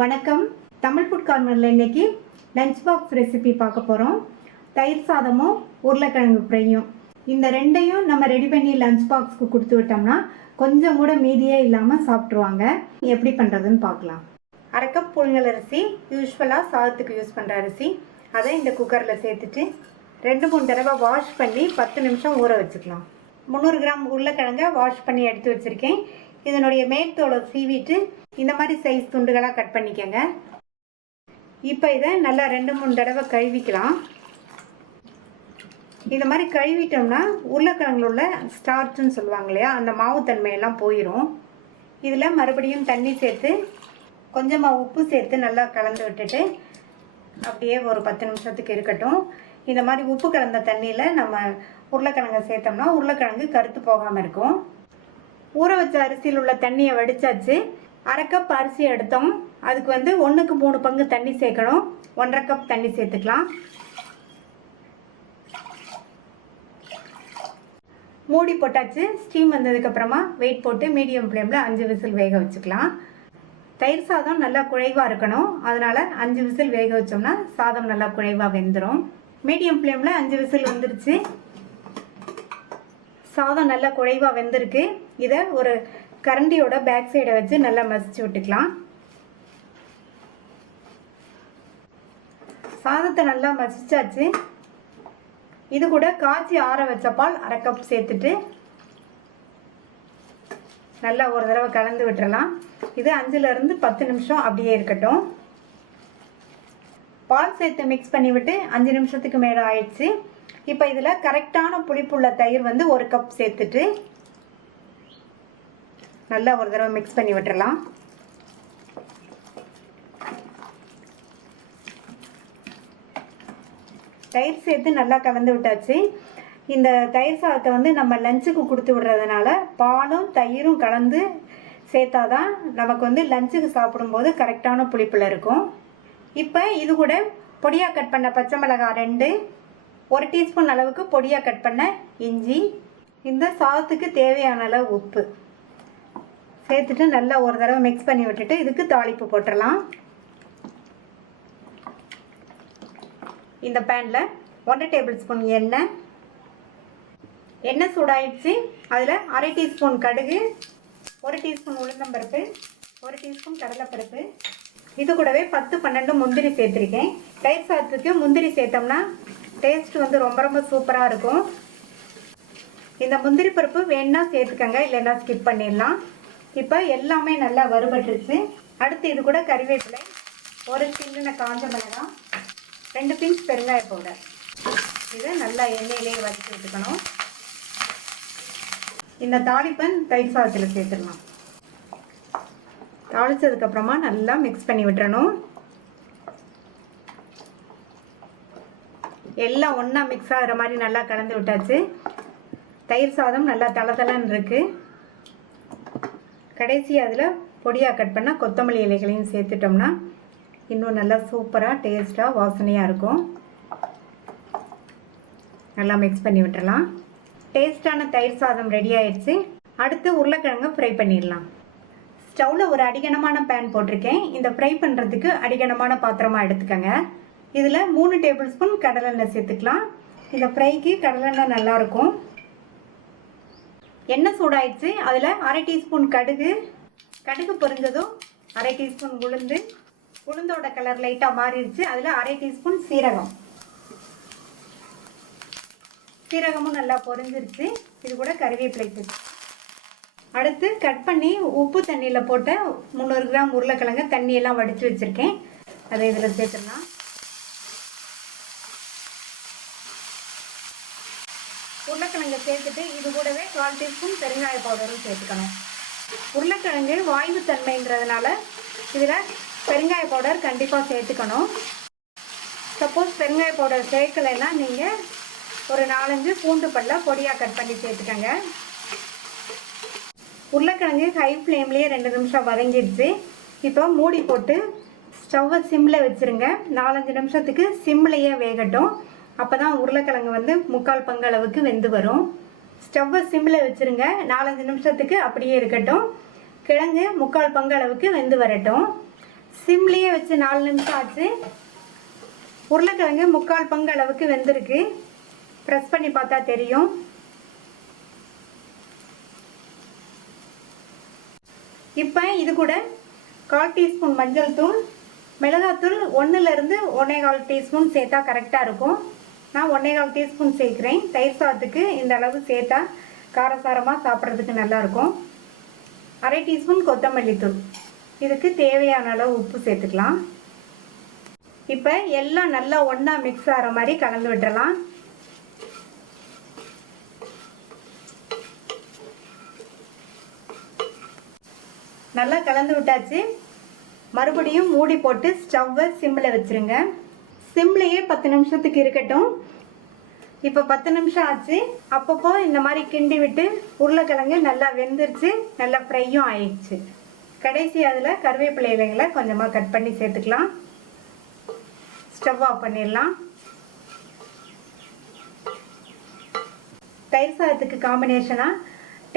வணக்கம். தமிழ் ஃபுட் கார்னரில் இன்னைக்கு லஞ்ச் பாக்ஸ் ரெசிபி பார்க்க போகிறோம். தயிர் சாதமும் உருளைக்கிழங்கு ஃப்ரையும், இந்த ரெண்டையும் நம்ம ரெடி பண்ணி லஞ்ச் பாக்ஸ்க்கு கொடுத்து விட்டோம்னா கொஞ்சம் கூட மீதியே இல்லாமல் சாப்பிட்ருவாங்க. எப்படி பண்ணுறதுன்னு பார்க்கலாம். அரை கப் புழுங்கல் அரிசி, யூஸ்வலாக சாதத்துக்கு யூஸ் பண்ணுற அரிசி, அதை இந்த குக்கரில் சேர்த்துட்டு 2-3 தடவை வாஷ் பண்ணி 10 நிமிஷம் ஊற வச்சுக்கலாம். 300 கிராம் உருளைக்கிழங்கை வாஷ் பண்ணி எடுத்து வச்சுருக்கேன். இதனுடைய மேற்தோலை சீவிட்டு இந்த மாதிரி சைஸ் துண்டுகளாக கட் பண்ணிக்கங்க. இப்போ இதை நல்லா 2-3 தடவை கழுவிக்கலாம். இந்த மாதிரி கழுவிட்டோம்னா உருளைக்கிழங்குல உள்ள ஸ்டார்ச்னு சொல்லுவாங்க இல்லையா, அந்த மாவு தன்மையெல்லாம் போயிடும். இதில் மறுபடியும் தண்ணி சேர்த்து கொஞ்சமாக உப்பு சேர்த்து நல்லா கலந்து விட்டுட்டு அப்படியே ஒரு 10 நிமிஷத்துக்கு இருக்கட்டும். இந்த மாதிரி உப்பு கலந்த தண்ணியில் நம்ம உருளைக்கிழங்கை சேர்த்தோம்னா உருளைக்கிழங்கு கருத்து போகாமல் இருக்கும். ஊற வச்ச அரிசியில் உள்ள தண்ணியை வடித்தாச்சு. அரை கப் அரிசி எடுத்தோம், அதுக்கு 1க்கு 3 பங்கு தண்ணி சேர்க்கணும். 1.5 கப் தண்ணி சேர்த்துக்கலாம். மூடி போட்டாச்சு. ஸ்டீம் வந்ததுக்கப்புறமா வெயிட் போட்டு மீடியம் ஃப்ளேமில் 5 விசில் வேக வச்சுக்கலாம். தயிர் சாதம் நல்லா குழைவாக இருக்கணும், அதனால் 5 விசில் வேக வச்சோம்னா சாதம் நல்லா குழைவாக வெந்துடும். மீடியம் ஃப்ளேமில் 5 விசில் வந்துருச்சு. சாதம் நல்லா குழைவாக வெந்திருக்கு. இதை ஒரு கரண்டியோட பேக் சைடை வச்சு நல்லா மசிச்சு விட்டுக்கலாம். சாதத்தை நல்லா மசிச்சாச்சு. இது கூட காய்ச்சி ஆற வச்ச பால் அரை கப் சேர்த்துட்டு நல்லா ஒரு தடவை கலந்து விட்டுறலாம். இது 5லேருந்து 10 நிமிஷம் அப்படியே இருக்கட்டும். பால் சேர்த்து மிக்ஸ் பண்ணிவிட்டு 5 நிமிஷத்துக்கு மேலே ஆயிடுச்சு. இப்போ இதில் கரெக்டான புளிப்புள்ள தயிர் 1 கப் சேர்த்துட்டு நல்லா ஒரு தடவை மிக்ஸ் பண்ணி விட்டுறலாம். தயிர் சேர்த்து நல்லா கலந்து விட்டாச்சு. இந்த தயிர் சாதத்தை நம்ம லஞ்சுக்கு கொடுத்து விடுறதுனால பாலும் தயிரும் கலந்து சேர்த்தாதான் நமக்கு லஞ்சுக்கு சாப்பிடும்போது கரெக்டான புளிப்பில் இருக்கும். இப்போ இது கூட பொடியாக கட் பண்ண பச்சை மிளகாய் 2, 1 டீஸ்பூன் அளவுக்கு பொடியாக கட் பண்ண இஞ்சி, இந்த சாதத்துக்கு தேவையான அளவு உப்பு சேர்த்துட்டு நல்லா ஒரு தடவை மிக்ஸ் பண்ணி விட்டுட்டு இதுக்கு தாளிப்பு போட்டுடலாம். இந்த பேனில் 1 டேபிள் ஸ்பூன் எண்ணெய் சூடாயிடுச்சு. அதில் அரை டீஸ்பூன் கடுகு, 1 டீஸ்பூன் உளுந்தம்பருப்பு, 1 டீஸ்பூன் கடலைப்பருப்பு, இது கூடவே 10-12 முந்திரி சேர்த்துருக்கேன். தயிர் சாதத்துக்கு முந்திரி சேர்த்தோம்னா டேஸ்ட் ரொம்ப ரொம்ப சூப்பராக இருக்கும். இந்த முந்திரி பருப்பு வேணுன்னா சேர்த்துக்கங்க, இல்லைன்னா ஸ்கிப் பண்ணிடலாம். இப்போ எல்லாமே நல்லா வறுபட்டுருச்சு. அடுத்து இது கூட கறிவேப்பிலை, 1 சின்ன காஞ்ச மிளகாய், 2 பிஞ்ச் பெருங்காய பவுடர், இதை நல்லா எண்ணெயிலேயே வதக்கி விட்டுக்கணும். இந்த தாளிப்பன் தயிர் சாதத்தில் சேர்த்துடலாம். தாளிச்சதுக்கப்புறமா நல்லா மிக்ஸ் பண்ணி விட்டுறணும். எல்லாம் ஒன்றா மிக்ஸ் ஆகிற மாதிரி நல்லா கலந்து விட்டாச்சு. தயிர் சாதம் நல்லா தளதளன்னு இருக்குது. கடைசி அதில் பொடியாக கட் பண்ணால் கொத்தமல்லி இலைகளையும் சேர்த்துட்டோம்னா இன்னும் நல்லா சூப்பராக டேஸ்ட்டாக வாசனையாக இருக்கும். நல்லா மிக்ஸ் பண்ணி விட்டுறலாம். டேஸ்டான தயிர் சாதம் ரெடி ஆயிடுச்சு. அடுத்து உருளைக்கிழங்கு ஃப்ரை பண்ணிடலாம். ஸ்டவ்வில் ஒரு அடிகனமான பேன் போட்டிருக்கேன். இந்த ஃப்ரை பண்ணுறதுக்கு அடிகனமான பாத்திரமாக எடுத்துக்கோங்க. இதில் 3 டேபிள் ஸ்பூன் கடலெண்ணெய் சேர்த்துக்கலாம். இந்த ஃப்ரைக்கு கடலெண்ணெய் நல்லாயிருக்கும். எண்ணெய் சூடாயிடுச்சு. அதில் அரை டீஸ்பூன் கடுகு பொரிஞ்சதும் 1/2 டீஸ்பூன் உளுந்தோட கலர் லைட்டாக மாறிடுச்சு. அதில் 1/2 டீஸ்பூன் சீரகமும் நல்லா பொரிஞ்சிருச்சு. இது கூட கறிவேப்பிலை சேர்த்து அடுத்து கட் பண்ணி உப்பு தண்ணியில் போட்ட 300 கிராம் உருளைக்கிழங்கு தண்ணியெல்லாம் வடித்து வச்சுருக்கேன். அதை இதில் சேர்த்துடலாம். உருளைக்கிழங்கு சேர்த்துட்டு இது கூடவே 1/4 டீஸ்பூன் பெருங்காய பவுடரும் சேர்த்துக்கணும். உருளைக்கிழங்கு வாய்வு தன்மைன்றதுனால இதில் பெருங்காய பவுடர் கண்டிப்பாக சேர்த்துக்கணும். சப்போஸ் பெருங்காய பவுடர் சேர்க்கலைன்னா நீங்கள் ஒரு 4-5 பூண்டு பல்ல பொடியாக கட் பண்ணி சேர்த்துக்கங்க. உருளைக்கிழங்கு ஹை ஃப்ளேம்லேயே 2 நிமிஷம் வதங்கிடுச்சு. இப்போ மூடி போட்டு ஸ்டவ்வை சிம்மில் வச்சுருங்க. 4-5 நிமிஷத்துக்கு சிம்லேயே வேகட்டும். அப்போ தான் உருளைக்கிழங்கு 3/4 பங்கு அளவுக்கு வெந்து வரும். ஸ்டவ்வை சிம்மில் வச்சுருங்க. 4-5 நிமிஷத்துக்கு அப்படியே இருக்கட்டும். கிழங்கு 3/4 பங்கு அளவுக்கு வெந்து வரட்டும். சிம்லேயே வச்சு 4 நிமிஷம் ஆச்சு. உருளைக்கிழங்கு 3/4 பங்கு அளவுக்கு வெந்திருக்கு. ப்ரெஸ் பண்ணி பார்த்தா தெரியும். இப்போ இது கூட 1/4 டீஸ்பூன் மஞ்சள் தூள், மிளகாத்தூள் 1லேருந்து 1.25 டீஸ்பூன் சேர்த்தா கரெக்டாக இருக்கும். நான் 1.25 டீஸ்பூன் சேர்க்குறேன். தயிர் சாதத்துக்கு இந்த அளவு சேர்த்தா காரசாரமாக சாப்பிட்றதுக்கு நல்லாயிருக்கும். 1/2 டீஸ்பூன் கொத்தமல்லி தூள். இதுக்கு தேவையான அளவு உப்பு சேர்த்துக்கலாம். இப்போ எல்லாம் நல்லா ஒன்றா மிக்ஸ் ஆகிற மாதிரி கலந்து விட்டுறலாம். நல்லா கலந்து விட்டாச்சு. மறுபடியும் மூடி போட்டு ஸ்டவ்வை சிம்மில் வச்சுருங்க. சிம்லேயே 10 நிமிஷத்துக்கு இருக்கட்டும். இப்போ 10 நிமிஷம் ஆச்சு. அப்பப்போ இந்த மாதிரி கிண்டி விட்டு உருளைக்கிழங்கு நல்லா வெந்துருச்சு, நல்லா ஃப்ரையும் ஆயிடுச்சு. கடைசி அதில் கருவேப்பிலை இலைகளை கொஞ்சமாக கட் பண்ணி சேர்த்துக்கலாம். ஸ்டவ் ஆஃப் பண்ணிடலாம். தயிர் சாதத்துக்கு காம்பினேஷனாக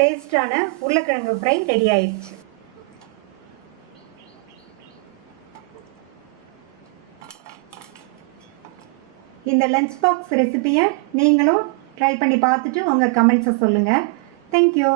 டேஸ்டான உருளைக்கிழங்கு ஃப்ரை ரெடி ஆயிடுச்சு. இந்த லஞ்ச் பாக்ஸ் ரெசிபியை நீங்களும் ட்ரை பண்ணி பார்த்துட்டு உங்கள் கமெண்ட்ஸை சொல்லுங்கள். தேங்க்யூ.